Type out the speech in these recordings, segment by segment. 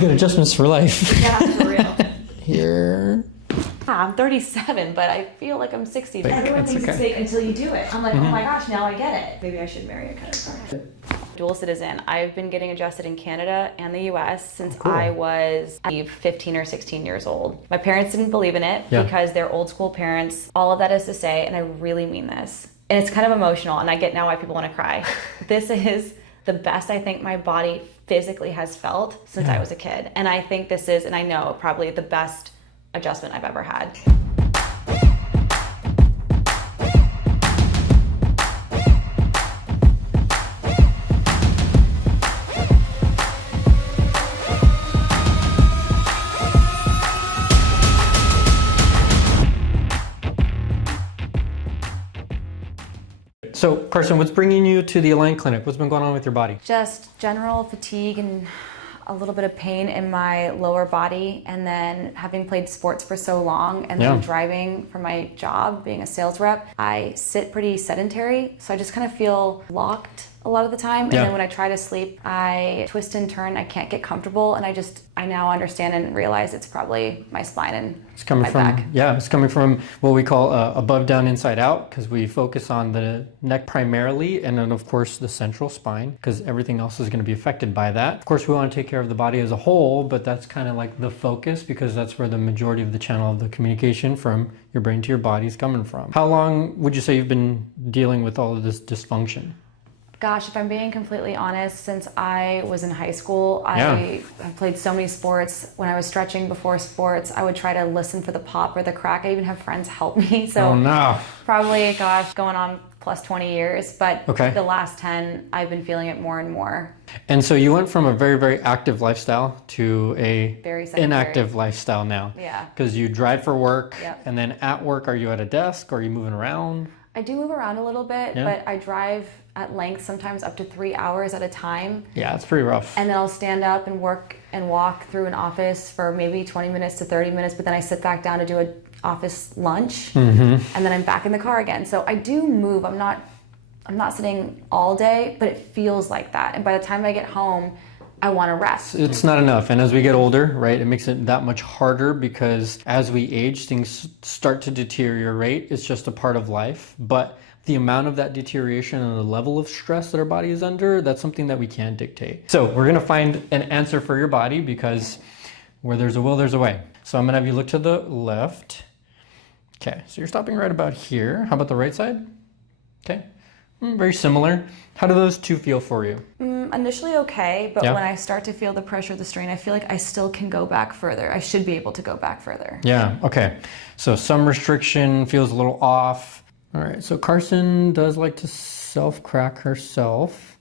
You get adjustments for life. Yeah, for real. Here. I'm 37, but I feel like I'm 60. Everyone That's thinks it's okay. fake until you do it. I'm like, oh my gosh, now I get it. Maybe I should marry a chiropractor. Dual citizen. I've been getting adjusted in Canada and the US since I was, I believe, 15 or 16 years old. My parents didn't believe in it because they're old school parents. All of that is to say, and I really mean this, and it's kind of emotional, and I get now why people want to cry. This is the best I think my body physically has felt since I was a kid. And I think this is, and I know, probably the best adjustment I've ever had. So, Carson, what's bringing you to the Align Clinic? What's been going on with your body? Just general fatigue and a little bit of pain in my lower body, and then having played sports for so long and then driving for my job, being a sales rep, I sit pretty sedentary, so I just kind of feel locked a lot of the time. And then when I try to sleep, I twist and turn, I can't get comfortable, and I now understand and realize it's probably my spine and It's coming my from back. it's coming from what we call above, down, inside out, because we focus on the neck primarily, and then of course the central spine, because everything else is going to be affected by that. Of course, we want to take care of the body as a whole, but that's kind of like the focus, because that's where the majority of the channel of the communication from your brain to your body is coming from. How long would you say you've been dealing with all of this dysfunction? Gosh, if I'm being completely honest, since I was in high school, I have played so many sports. When I was stretching before sports, I would try to listen for the pop or the crack. I even have friends help me. So Oh no. probably, gosh, going on plus 20 years. But Okay. the last 10, I've been feeling it more and more. And so you went from a very, very active lifestyle to a Very sedentary. inactive lifestyle now. Yeah. Because you drive for work, Yep. and then at work, are you at a desk? Or are you moving around? I do move around a little bit, but I drive at length, sometimes up to 3 hours at a time. Yeah, it's pretty rough. And then I'll stand up and work and walk through an office for maybe 20 minutes to 30 minutes, but then I sit back down to do an office lunch, and then I'm back in the car again. So I do move. I'm not sitting all day, but it feels like that. And by the time I get home, I want to rest. It's not enough. And as we get older, right, it makes it that much harder, because as we age, things start to deteriorate. It's just a part of life. But the amount of that deterioration and the level of stress that our body is under, that's something that we can't dictate. So we're going to find an answer for your body, because where there's a will, there's a way. So I'm going to have you look to the left. Okay, so you're stopping right about here. How about the right side? Okay, very similar. How do those two feel for you? Initially okay, but when I start to feel the pressure, the strain, I feel like I still can go back further. I should be able to go back further. Yeah, okay. So some restriction feels a little off. All right, so Carson does like to self-crack herself,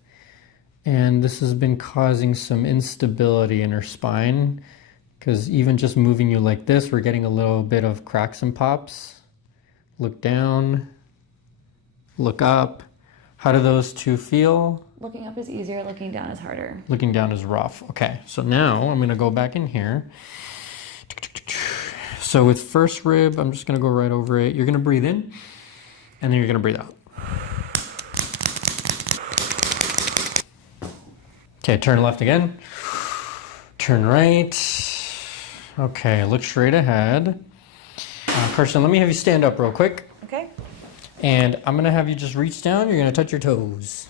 and this has been causing some instability in her spine, because even just moving you like this, we're getting a little bit of cracks and pops. Look down, look up. How do those two feel? Looking up is easier, looking down is harder. Looking down is rough. Okay, so now I'm gonna go back in here. So with first rib, I'm just gonna go right over it. You're gonna breathe in, and then you're gonna breathe out. Okay, turn left again. Turn right. Okay, look straight ahead. Carson, let me have you stand up real quick. Okay. And I'm gonna have you just reach down. You're gonna touch your toes.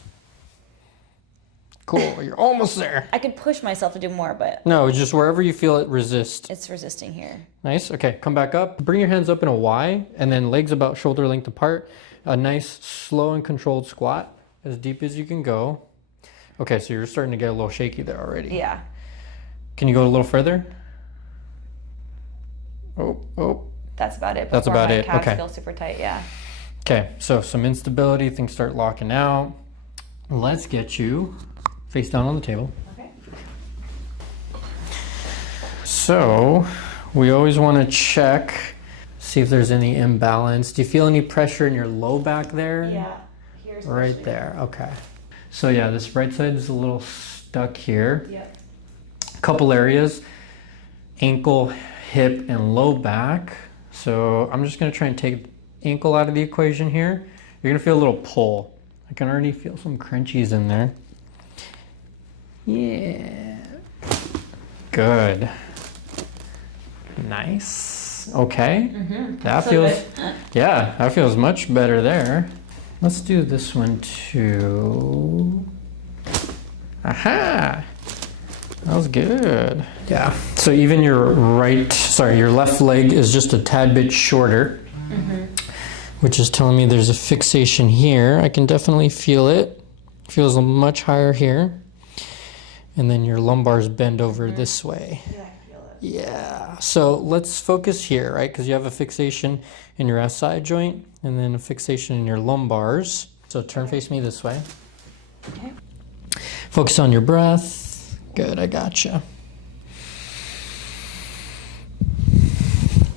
Cool, you're almost there. I could push myself to do more, but No, just wherever you feel it resist. it's resisting here. Nice, okay, come back up. Bring your hands up in a Y, and then legs about shoulder length apart. A nice, slow and controlled squat, as deep as you can go. Okay, so you're starting to get a little shaky there already. Yeah. Can you go a little further? Oh. That's about it. That's before about my it, calves okay. feel super tight, yeah. Okay, so some instability, things start locking out. Let's get you face down on the table. Okay. So we always want to check, see if there's any imbalance. Do you feel any pressure in your low back there? Yeah. Here's Right there, okay. So yeah, this right side is a little stuck here. Yep. A couple areas, ankle, hip, and low back. So I'm just gonna try and take ankle out of the equation here. You're gonna feel a little pull. I can already feel some crunchies in there. Yeah. Good. Nice. Okay. That So feels, good. yeah, that feels much better there. Let's do this one too. Aha! That was good. Yeah. So even your your left leg is just a tad bit shorter, which is telling me there's a fixation here. I can definitely feel it. Feels much higher here. And then your lumbars bend over this way. Yeah, I feel it. Yeah. So let's focus here, right? Because you have a fixation in your SI joint and then a fixation in your lumbars. So turn face me this way. Okay. Focus on your breath. Good, I gotcha.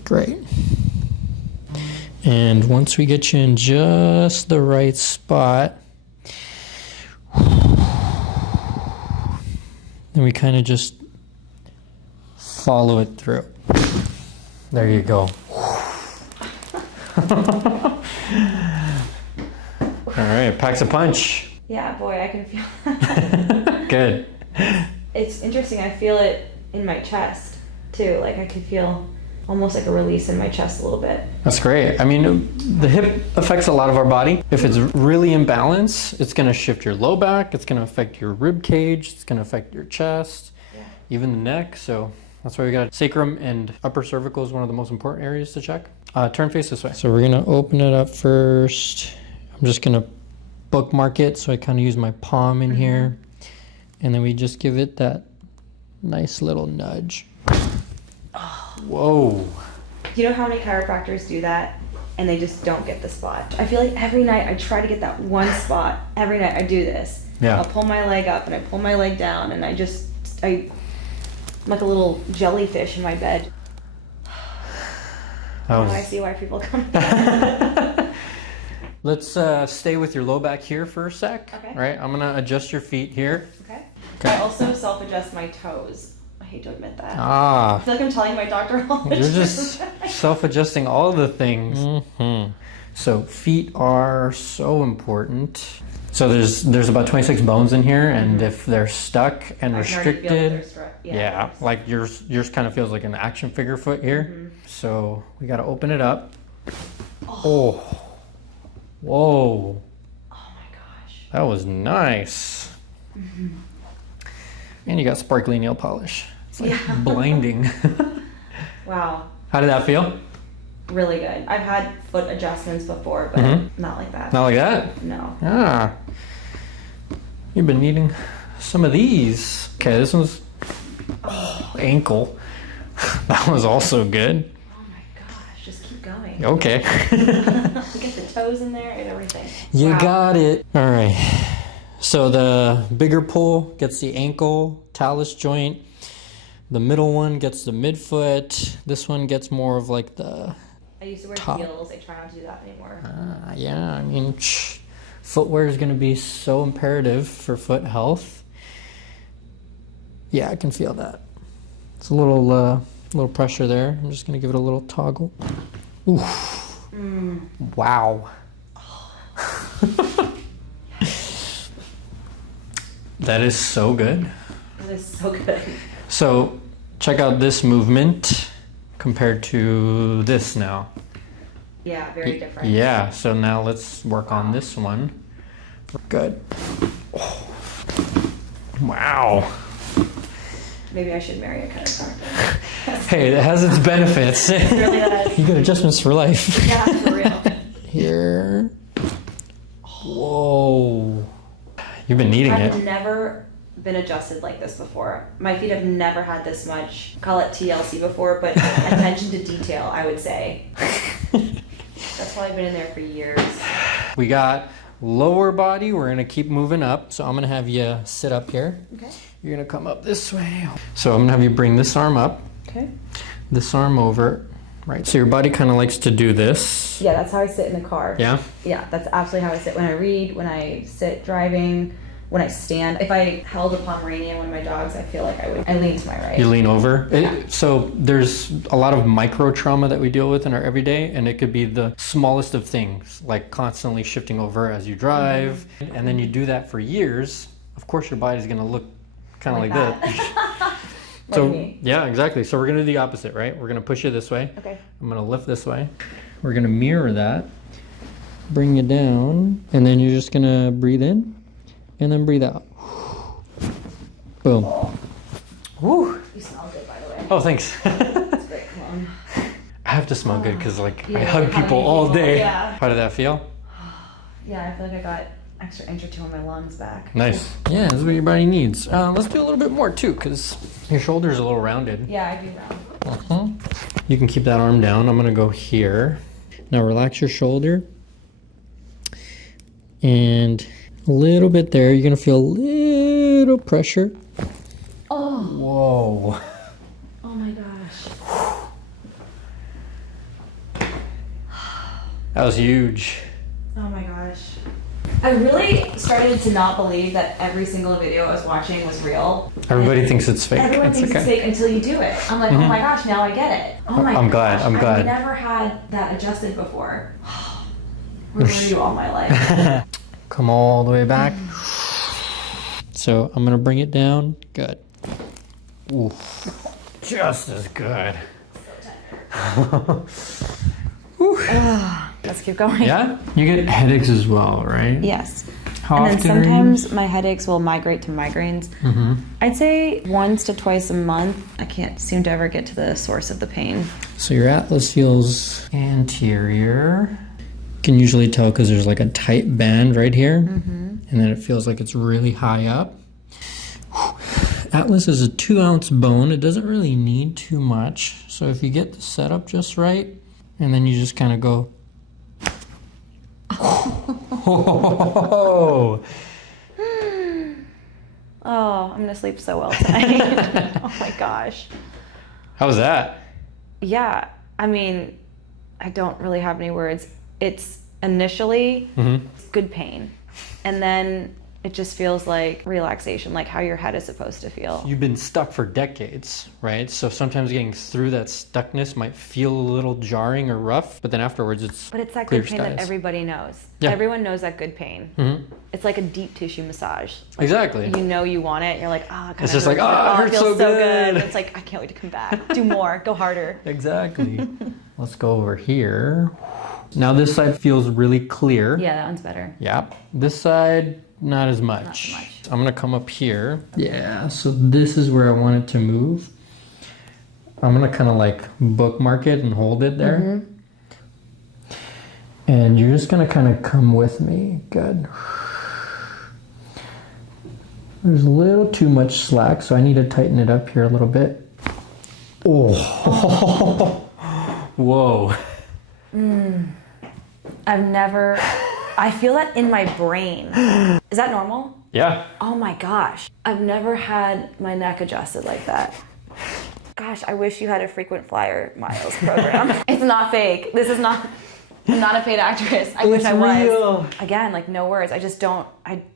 Great. And once we get you in just the right spot, then we kind of just follow it through. There you go. All right, packs a punch. Yeah, boy, I can feel that. Good. It's interesting. I feel it in my chest too. Like I could feel almost like a release in my chest a little bit. That's great. I mean, the hip affects a lot of our body. If it's really in balance, it's going to shift your low back. It's going to affect your rib cage. It's going to affect your chest, even the neck. So that's why we got sacrum and upper cervical is one of the most important areas to check. Turn face this way. So we're going to open it up first. I'm just going to bookmark it. So I kind of use my palm in here. And then we just give it that nice little nudge. Whoa. You know how many chiropractors do that and they just don't get the spot? I feel like every night I try to get that one spot. Every night I do this. Yeah. I'll pull my leg up and I pull my leg down and I'm like a little jellyfish in my bed. Now I see why people come. Let's stay with your low back here for a sec. Okay. Right? I'm gonna adjust your feet here. Okay. Okay. I also self-adjust my toes. I hate to admit that. I Ah, feel like I'm telling my doctor all the you're just self-adjusting all the things. So feet are so important. So there's about 26 bones in here, and if they're stuck and I can already feel that they're restricted, yeah. like yours kind of feels like an action figure foot here. So we got to open it up. Oh. Whoa. Oh my gosh. That was nice. And you got sparkly nail polish. It's like blinding. Wow. How did that feel? Really good. I've had foot adjustments before, but not like that. Not like that? No. Ah. You've been needing some of these. Okay, this one's ankle. That was also good. Oh my gosh, just keep going. Okay. Get the toes in there and everything. You Wow. got it. All right. So the bigger pull gets the ankle, talus joint. The middle one gets the midfoot. This one gets more of like the I used to wear top. heels. I try not to do that anymore. yeah, I mean, footwear is going to be so imperative for foot health. Yeah, I can feel that. It's a little pressure there. I'm just going to give it a little toggle. Oof. Wow. That is so good. It is so good. So check out this movement compared to this now. Yeah, very different. Yeah, so now let's work on this one. Good. Oh. Wow. Maybe I should marry a chiropractor. Hey, it has its benefits. It really does. You get adjustments for life. Yeah, for real. Here. Whoa. You've been needing I've it. never been adjusted like this before. My feet have never had this much, call it TLC before, but attention to detail, I would say. That's probably been in there for years. We got lower body. We're going to keep moving up. So I'm going to have you sit up here. Okay. You're going to come up this way. So I'm going to have you bring this arm up, Okay. this arm over. Right. So your body kind of likes to do this. Yeah, that's how I sit in the car. Yeah? Yeah, that's absolutely how I sit when I read, when I sit driving, when I stand. If I held a Pomeranian, one of my dogs, I feel like I lean to my right. You lean over. Yeah. So there's a lot of micro trauma that we deal with in our everyday, and it could be the smallest of things, like constantly shifting over as you drive. And then you do that for years. Of course, your body's going to look kind of like Like that. So, me. yeah, exactly. So we're going to do the opposite, right? We're going to push it this way. Okay. I'm going to lift this way. We're going to mirror that. Bring you down. And then you're just going to breathe in. And then breathe out. Boom. Woo. You smell good, by the way. Oh, thanks. That's great. Come on. I have to smell good because, like, I Yeah, hug hugging people all people, day. yeah. How did that feel? Yeah, I feel like I got extra inch or two on my lungs back. Nice. Yeah, this is what your body needs. Let's do a little bit more too, because your shoulder's a little rounded. Yeah, I do round. You can keep that arm down. I'm gonna go here. Now relax your shoulder. And a little bit there. You're gonna feel a little pressure. Oh. Whoa. Oh my gosh. That was huge. Oh my gosh. I really started to not believe that every single video I was watching was real. Everybody thinks it's fake. Everyone It's thinks it's okay. fake until you do it. I'm like, oh my gosh, now I get it. Oh my I'm gosh. glad, I'm glad. I've never had that adjusted before. We're going to do all my life. Come all the way back. So I'm gonna bring it down. Good. Ooh. Just as good. Let's keep going. Yeah? You get headaches as well, right? Yes. How And then often are you- sometimes my headaches will migrate to migraines. Mm-hmm. I'd say once to twice a month. I can't seem to ever get to the source of the pain. So your atlas feels anterior. You can usually tell because there's like a tight band right here. And then it feels like it's really high up. Atlas is a 2-ounce bone. It doesn't really need too much. So if you get the setup just right, and then you just kind of go. Oh, Oh, I'm going to sleep so well tonight. Oh my gosh. how was that? Yeah, I mean, I don't really have any words. It's initially good pain, and then it just feels like relaxation, like how your head is supposed to feel. You've been stuck for decades, right? So sometimes getting through that stuckness might feel a little jarring or rough, but then afterwards it's But it's that clear good pain that skies. everybody knows. Yeah. Everyone knows that good pain. Mhm. It's like a deep tissue massage. Like, Exactly. you know you want it. You're like, oh, it It's just like, oh, it hurts feels so good. It's like, I can't wait to come back. Do more. Go harder. Exactly. Let's go over here. Now this side feels really clear. Yeah, that one's better. Yep. This side, not as much. so much. I'm gonna come up here. Yeah, so this is where I want it to move. I'm gonna kind of like bookmark it and hold it there. And you're just gonna kind of come with me. Good. There's a little too much slack, so I need to tighten it up here a little bit. Oh. Whoa. I've never, I feel that in my brain. Is that normal? Yeah. Oh my gosh. I've never had my neck adjusted like that. Gosh, I wish you had a frequent flyer miles program. It's not fake. This is not, I'm not a paid actress. I wish It's I was. real. Again, like no words. I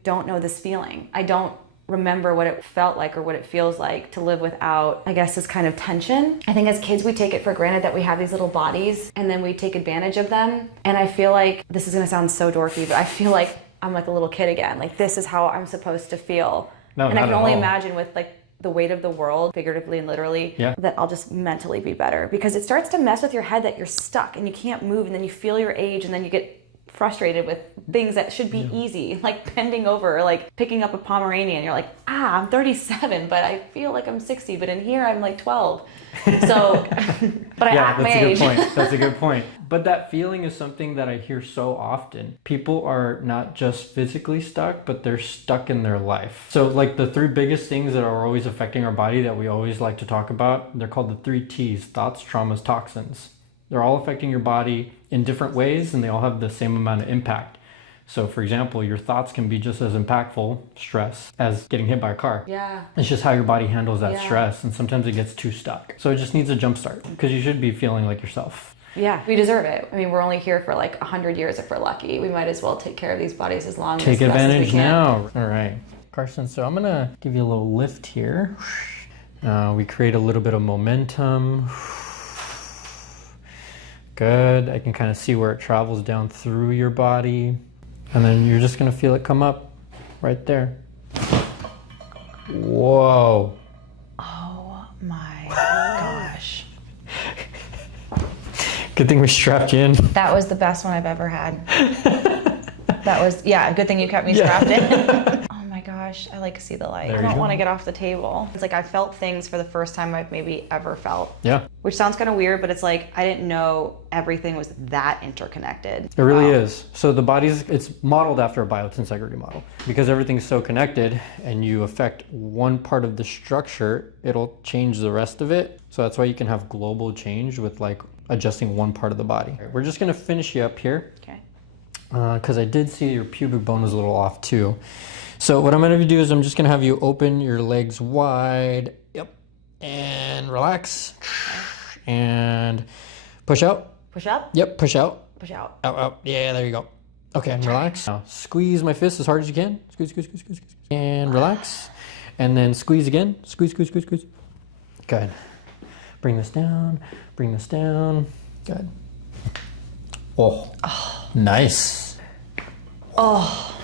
don't know this feeling. I don't remember what it felt like or what it feels like to live without, I guess, this kind of tension. I think as kids, we take it for granted that we have these little bodies and then we take advantage of them. And I feel like, this is gonna sound so dorky, but I feel like I'm like a little kid again. Like this is how I'm supposed to feel. No, and I not can at only all. imagine with like the weight of the world, figuratively and literally, Yeah. that I'll just mentally be better, because it starts to mess with your head that you're stuck and you can't move, and then you feel your age, and then you get frustrated with things that should be easy, like bending over or like picking up a Pomeranian. You're like, I'm 37, but I feel like I'm 60, but in here I'm like 12. So, but I act my age. That's a good point. But that feeling is something that I hear so often. People are not just physically stuck, but they're stuck in their life. So like the 3 biggest things that are always affecting our body that we always like to talk about, they're called the 3 T's: thoughts, traumas, toxins. They're all affecting your body in different ways, and they all have the same amount of impact. So for example, your thoughts can be just as impactful, stress, as getting hit by a car. Yeah. It's just how your body handles that Yeah. stress, and sometimes it gets too stuck. So it just needs a jump start, because you should be feeling like yourself. Yeah, we deserve it. I mean, we're only here for like 100 years if we're lucky. We might as well take care of these bodies as long Take as best as we advantage can. now. All right, Carson, so I'm gonna give you a little lift here. We create a little bit of momentum. Good, I can kind of see where it travels down through your body. And then you're just gonna feel it come up right there. Whoa. Oh my gosh. Good thing we strapped you in. That was the best one I've ever had. That was, yeah, good thing you kept me strapped in. Oh my gosh, I like to see the light. I don't want to get off the table. It's like I felt things for the first time I've maybe ever felt. Yeah. Which sounds kind of weird, but it's like I didn't know everything was that interconnected. It really is. So the body's, it's modeled after a biotensegrity model. Because everything's so connected and you affect one part of the structure, it'll change the rest of it. So that's why you can have global change with like adjusting one part of the body. We're just gonna finish you up here. Okay. Because I did see your pubic bone was a little off too. So what I'm gonna do is I'm just gonna have you open your legs wide. Yep. And relax. And push out. Push up? Yep, push out. Push out. Out, out. Yeah, there you go. Okay, and relax. Now squeeze my fist as hard as you can. Squeeze, squeeze, squeeze, squeeze, squeeze. And relax. And then squeeze again. Squeeze, squeeze, squeeze, squeeze. Good. Bring this down. Bring this down. Good. Oh. Nice. Oh.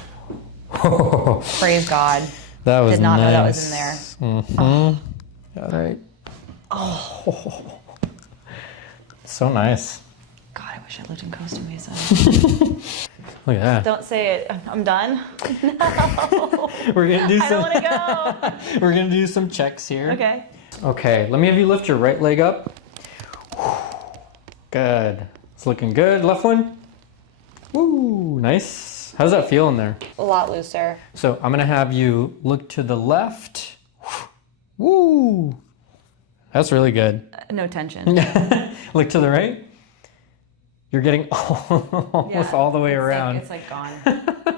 Praise God. That was Did not know that nice. was in there. Mm-hmm. All right. Oh. So nice. God, I wish I lived in Costa Mesa. Look at that. Don't say it. I'm done. No. We're gonna do I don't want to go. We're gonna do some checks here. Okay. Okay. Let me have you lift your right leg up. Good. It's looking good. Left one. Woo. Nice. How's that feel in there? A lot looser. So I'm gonna have you look to the left. Woo. That's really good. No tension. Look to the right. You're getting almost all the way around. It's like gone.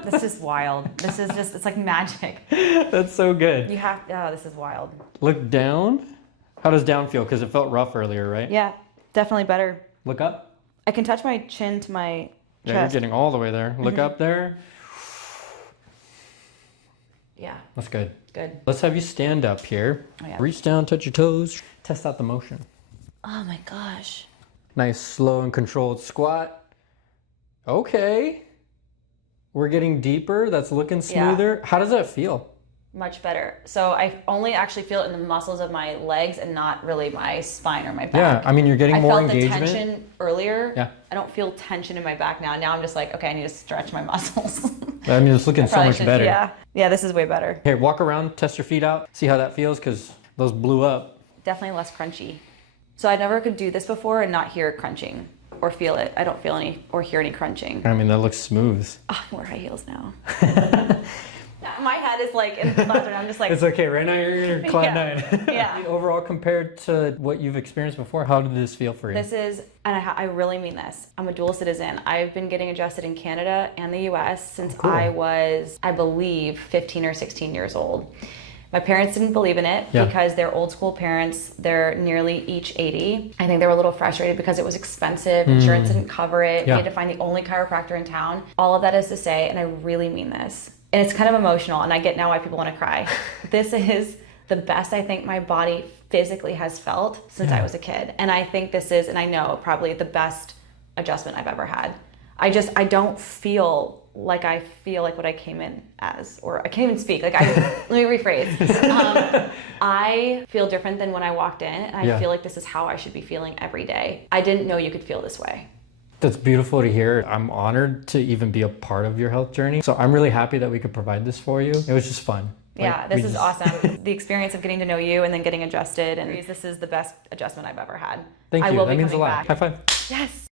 This is wild. This is just, it's like magic. That's so good. You have, oh, this is wild. Look down. How does down feel? Because it felt rough earlier, right? Yeah, definitely better. Look up. I can touch my chin to my Yeah, chest. you're getting all the way there. Look up there. Yeah, That's good. good. Let's have you stand up here. Oh, yeah. Reach down, touch your toes. Test out the motion. Oh my gosh. Nice, slow and controlled squat. Okay. We're getting deeper. That's looking smoother. How does that feel? Much better. So I only actually feel it in the muscles of my legs and not really my spine or my back. Yeah, I mean, you're getting I more felt engagement. the tension earlier. Yeah. I don't feel tension in my back now. Now I'm just like, okay, I need to stretch my muscles. I mean, it's looking so Probably much should- better. Yeah. Yeah, this is way better. Here, walk around, test your feet out, see how that feels, because those blew up. Definitely less crunchy. So I never could do this before and not hear crunching or feel it. I don't feel any or hear any crunching. I mean, that looks smooth. Oh, I wear high heels now. My head is like in the bathroom. I'm just like, It's okay. Right now, you're in cloud Yeah. nine. Yeah. Overall, compared to what you've experienced before, how did this feel for you? this is, and I really mean this. I'm a dual citizen. I've been getting adjusted in Canada and the US since Cool. I was, I believe, 15 or 16 years old. My parents didn't believe in it Yeah. because they're old school parents. They're nearly each 80. I think they were a little frustrated because it was expensive. Insurance didn't cover it. Yeah. We had to find the only chiropractor in town. All of that is to say, and I really mean this, and it's kind of emotional, and I get now why people want to cry. This is the best I think my body physically has felt since I was a kid. And I think this is, and I know, probably the best adjustment I've ever had. I don't feel like I feel like what I came in as, or I can't even speak. Like let me rephrase. I feel different than when I walked in, and I feel like this is how I should be feeling every day. I didn't know you could feel this way. That's beautiful to hear. I'm honored to even be a part of your health journey. So I'm really happy that we could provide this for you. It was just fun. Yeah, this is awesome. The experience of getting to know you and then getting adjusted, and this is the best adjustment I've ever had. Thank you. I will That be means a coming lot. back. High five. Yes.